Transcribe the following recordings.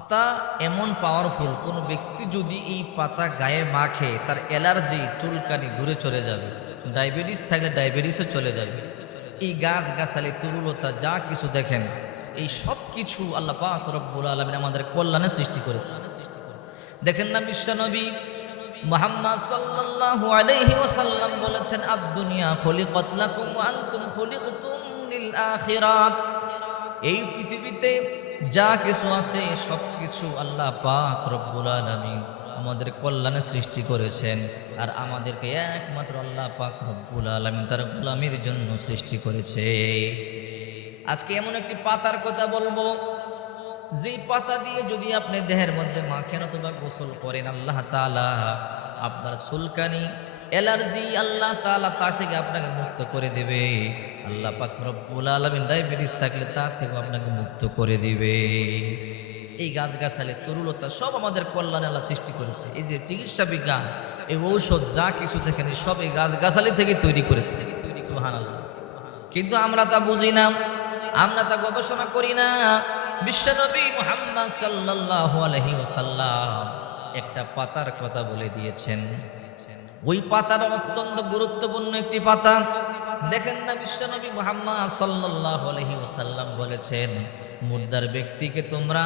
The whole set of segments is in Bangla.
পাতা এমন পাওয়ারফুল, কোনো ব্যক্তি যদি এই পাতা গায়ে মাখে তার অ্যালার্জি চুলকানি দূরে চলে যাবে। ডায়াবেটিস থাকলে ডায়াবেটিসও চলে যাবে। এই গাছ গাছালি তরুলতা যা কিছু দেখেন, এই সব কিছু আল্লাহ পাক রব্বুল আলামিন আমাদের কল্যাণে সৃষ্টি করেছে। দেখেন না, বিশ্বনবী মুহাম্মদ সাল্লাল্লাহু আলাইহি ওয়াসাল্লাম বলেছেন, আদ-দুনিয়া খুলিকাত লাকুম ওয়া আনতুম খুলিকতুম লিল আখিরাত। এই পৃথিবীতে যা কিছু আছে সব কিছু আল্লাহ পাক রব্বুল আলামিন আমাদের কল্যাণে সৃষ্টি করেছেন, আর আমাদেরকে একমাত্র আল্লাহ পাক রব্বুল আলামিন তার গোলামির জন্য সৃষ্টি করেছে। আজকে এমন একটি পাতার কথা বলবো, যে পাতা দিয়ে যদি আপনি দেহের মধ্যে মাখেন অথবা গোসল করেন, আল্লাহ তাআলা আপনার চুলকানি অ্যালার্জি আল্লাহ তাআলা তা থেকে আপনাকে মুক্ত করে দেবে। আল্লাহ পাক রব্বুল আলামিন ডায়াবেটিস থাকলে তা থেকে আপনাকে মুক্ত করে দিবে। এই গাছগাছালি তরুলতা সব আমাদের কল্যাণে আল্লাহ সৃষ্টি করেছে। এই যে চিকিৎসা বিজ্ঞান, এই ঔষধ যা কিছু দেখেন সব এই গাছগাছালি থেকে তৈরি করেছে। সুবহানাল্লাহ। কিন্তু আমরা তা বুঝি না, আমরা তা গবেষণা করি না। বিশ্বনবী মুহাম্মদ সাল্লাল্লাহু আলাইহি ওয়াসাল্লাম একটা পাতার কথা বলে দিয়েছেন। ওই পাতাটা অত্যন্ত গুরুত্বপূর্ণ একটি পাতা। দেখেন না, বিশ্বনবী মুহাম্মদ সাল্লাল্লাহু আলাইহি ওয়াসাল্লাম বলেছেন, মুর্দার ব্যক্তিকে তোমরা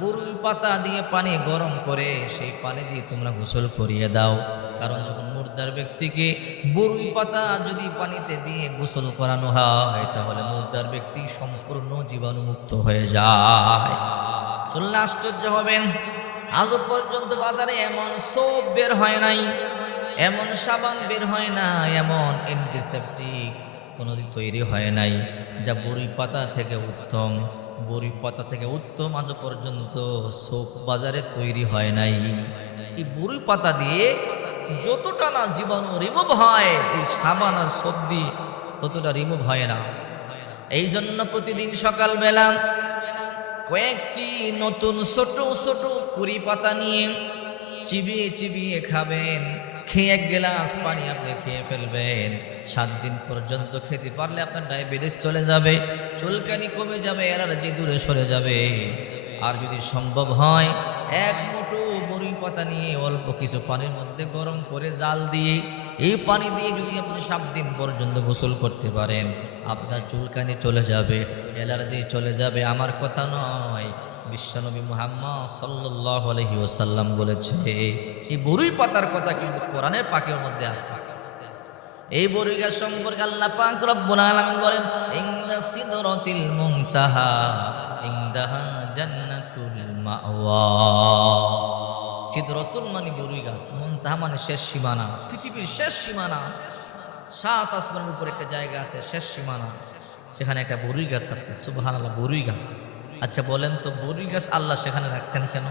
বরুই পাতা দিয়ে পানি গরম করে সেই পানি দিয়ে তোমরা গোসল করিয়ে দাও। কারণ যখন মুর্দার ব্যক্তিকে বরুই পাতা যদি পানিতে দিয়ে গোসল করানো হয়, তাহলে মুর্দার ব্যক্তি সম্পূর্ণ জীবাণুমুক্ত হয়ে যায়। শুনলে আশ্চর্য হবেন, আজও পর্যন্ত বাজারে এমন সোপ বের হয় নাই, এমন সাবান বের হয় না, এমন অ্যান্টিসেপটিক কোনোদিন তৈরি হয় নাই যা বরুই পাতা থেকে উত্তম। বরুই পাতা থেকে উত্তম আজও পর্যন্ত সোপ বাজারে তৈরি হয় নাই। এই বরুই পাতা দিয়ে যতটা না জীবাণু রিমুভ হয়, এই সাবান আর সোপ দিয়ে ততটা রিমুভ হয় না। এই জন্য প্রতিদিন সকালবেলা কয়েকটি নতুন ছোট ছোট কুড়ি পাতা নিয়ে চিবিয়ে চিবিয়ে খাবেন। খেয়ে এক গ্লাস পানি আপনি খেয়ে ফেলবেন। 7 দিন পর্যন্ত খেতে পারলে আপনার ডায়াবেটিস চলে যাবে, চুলকানি কমে যাবে, অ্যালার্জি দূরে সরে যাবে। আর যদি সম্ভব হয়, এক মুঠো বরুই পাতা নিয়ে অল্প কিছু পানির মধ্যে গরম করে জাল দিয়ে এই পানি দিয়ে যদি আপনি 7 দিন পর্যন্ত গোসল করতে পারেন, আপনার চুলকানি চলে যাবে, অ্যালার্জি চলে যাবে। আমার কথা নয়, বিশ্বনবী মুহাম্মদ সাল্লাল্লাহু আলাইহি ওয়াসাল্লাম বলেছে। এই বরুই পাতার কথা কিন্তু কোরআনের পাকের মধ্যে আছে। এই বরুই গাছ সম্পর্কে আল্লাহ পাক রব্বুল আলামিন বলেন, ইনদা সিদরাতিল মুনতাহা ইনদাহা জান্নাতুল মাওয়া। সিদরাতুল মানে বরুই গাছ, মুনতাহা মানে শেষ সীমানা, পৃথিবীর শেষ সীমানা। 7 আসমানের উপর একটা জায়গা আছে, শেষ সীমানা, সেখানে একটা বরুই গাছ আছে। সুবহানাল্লাহ, বরুই গাছ। আচ্ছা বলেন তো, বরুই গাছ আল্লাহ সেখানে রাখছেন কেন?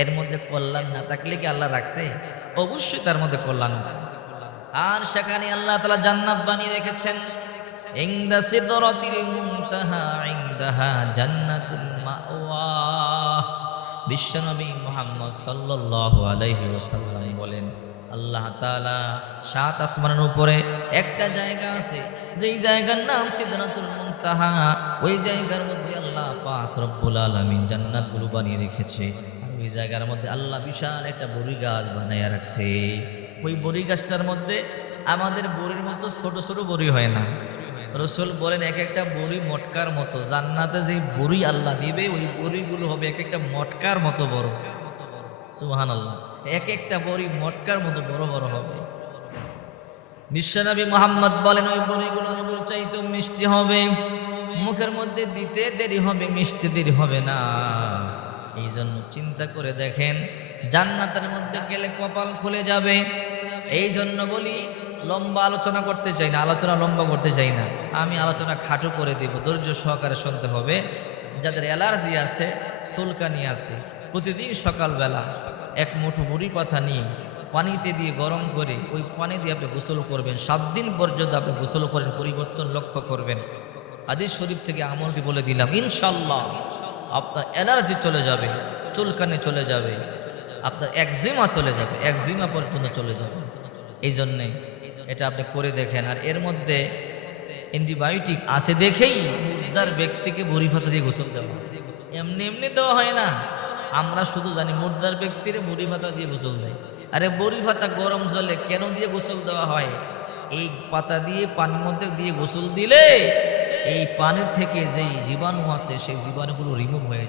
এর মধ্যে কল্যাণ না থাকলে কি আল্লাহ রাখছে? অবশ্যই তার মধ্যে কল্যাণ আছে। আর সেখানে আল্লাহ তাআলা জান্নাত বানিয়ে রেখেছেন। ইনদা সিদরাতিল মুনতাহা ইনদাহা জান্নাতুল মাওয়া। বিশ্বনবী মুহাম্মদ সাল্লাল্লাহু আলাইহি ওয়াসাল্লাম বলেন, আল্লাহ তাআলা 7 আসমানের উপরে একটা জায়গা আছে, যেই জায়গার নাম সিদরাতুল মুনতাহা। ওই জায়গার মধ্যে আল্লাহ পাক রব্বুল আলামিন জান্নাতগুলো বানিয়ে রেখেছে। আর ওই জায়গার মধ্যে আল্লাহ বিশাল একটা বরুই গাছ বানাইয়া রাখছে। ওই বরুই গাছটার মধ্যে আমাদের বরুর মতো ছোট ছোট বরুই হয় না। রাসূল বলেন, এক একটা বরুই মটকার মতো। জান্নাতে যে বরুই আল্লাহ দিবে, ওই বরুইগুলো হবে এক একটা মটকার মতো বড়। সুবহানাল্লাহ, এক একটা বরুই মটকার মতো বড় বড় হবে। বিশ্বনবী মুহাম্মদ বলেন, ওই বরুইগুলো মধুর চাইতে মিষ্টি হবে, মুখের মধ্যে দিতে দেরি হবে, মিষ্টি দেরি হবে না। এই জন্য চিন্তা করে দেখেন, জান্নাতের মধ্যে গেলে কপাল খুলে যাবে। এই জন্য বলি, লম্বা আলোচনা করতে চাই না, আলোচনা লম্বা করতে চাই না, আমি আলোচনা খাটো করে দিব, ধৈর্য সহকারে শুনতে হবে। যাদের অ্যালার্জি আছে, চুলকানি আছে, প্রতিদিন সকালবেলা এক মুঠো বরুই পাতা নিয়ে পানিতে দিয়ে গরম করে ওই পানি দিয়ে আপনি গোসল করবেন। 7 দিন পর্যন্ত আপনি গোসল করেন, পরিবর্তন লক্ষ্য করবেন। হাদিস শরীফ থেকে আমলটি বলে দিলাম, ইনশাআল্লাহ আপনার অ্যালার্জি চলে যাবে, চুলকানি চলে যাবে, আপনার একজিমা চলে যাবে, একজিমা পর্যন্ত চলে যাবে। এই জন্যে এটা আপনি করে দেখেন। আর এর মধ্যে অ্যান্টিবায়োটিক আছে দেখেই মুর্দার ব্যক্তিকে বড়ি পাতা দিয়ে গোসল দেওয়া, এমনি এমনি দেওয়া হয় না। আমরা শুধু জানি মুর্দার ব্যক্তির মুড়ি ভাতা দিয়ে গোসল দেয়। আরে বড়ি ভাতা গরম জলে কেন দিয়ে গোসল দেওয়া হয়? এই পাতা দিয়ে পানির মধ্যে দিয়ে গোসল দিলে এই পানি থেকে যেই জীবাণু আছে সেই জীবাণুগুলো রিমুভ হয়ে যায়।